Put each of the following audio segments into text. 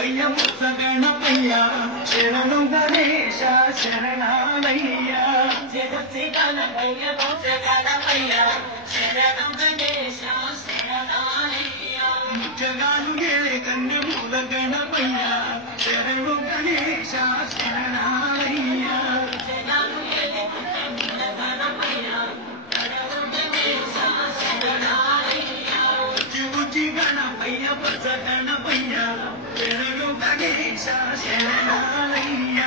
గణపయ్య ముద్ద గణపయ్య శరణు గణేశ శరణాలయ్య జగత్తి గణపయ్య ముద్ద గణపయ్య శరణు గణేశ శరణాలయ్య ముచ్చగాను గేలే కన్య మూల గణపయ్య శరణు గణేశ శరణాలయ్య ముచ్చగాను గేలే కన్య మూల గణపయ్య శరణు గణేశ శరణాలయ్య ఉచి గణపయ్య పచ్చ గణపయ్య శరణు గణేశ శరణాలయ్య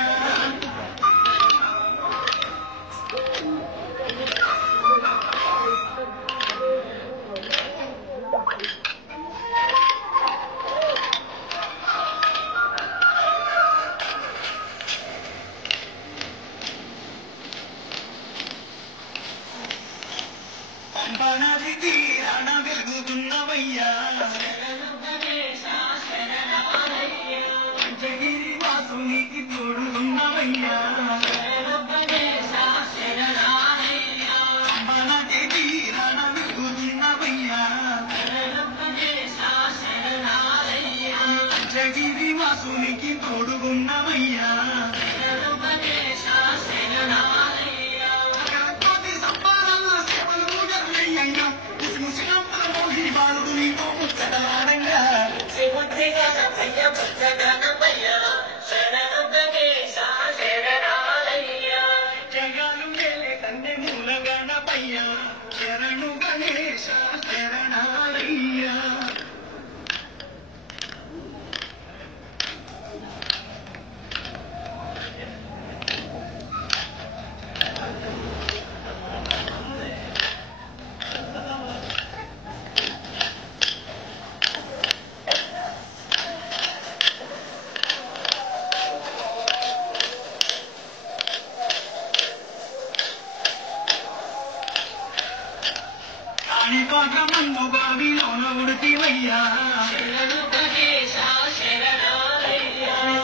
పంపనది తీరణ వెలుగుతున్నవయ్యా పంచగిరి వాసునికి తోడున్నవయ్యా పంపనది తీరణ వెలుగుతున్నవయ్యా పంచగిరి వాసునికి తోడుగున్నవయ్యా జగాలు గేలే కన్నె మూల గణపయ్య శరణు గణేశ శరణాలయ్య కాణిపాక మందు బావిలోన ఉడితివయ్యా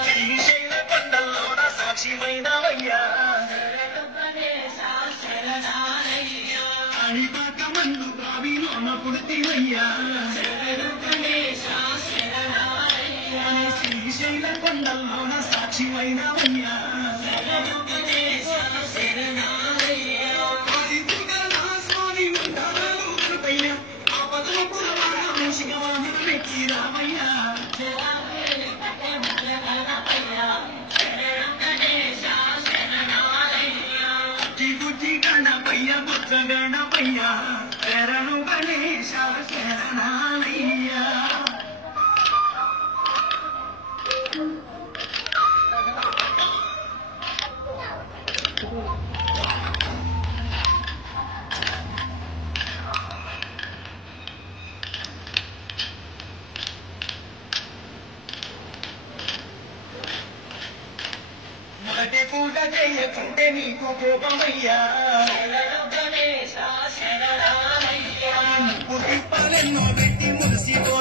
శ్రీశైల కొండల్లోన సాక్షిమైనవయ్యా కాణిపాక మందు బావిలోన పుడితివయ్యా శ్రీశైల కొండల్లోన సాక్షిమైనవయ్యా గణపయ్య పుత్ర గణపయ్య శరణు గణేశ శరణాలయ్య మొదటి పూజ చేయకుంటే నీకు కోపమయ్యా పుట్టిప్పలెన్నో పెట్టి మురిసిపో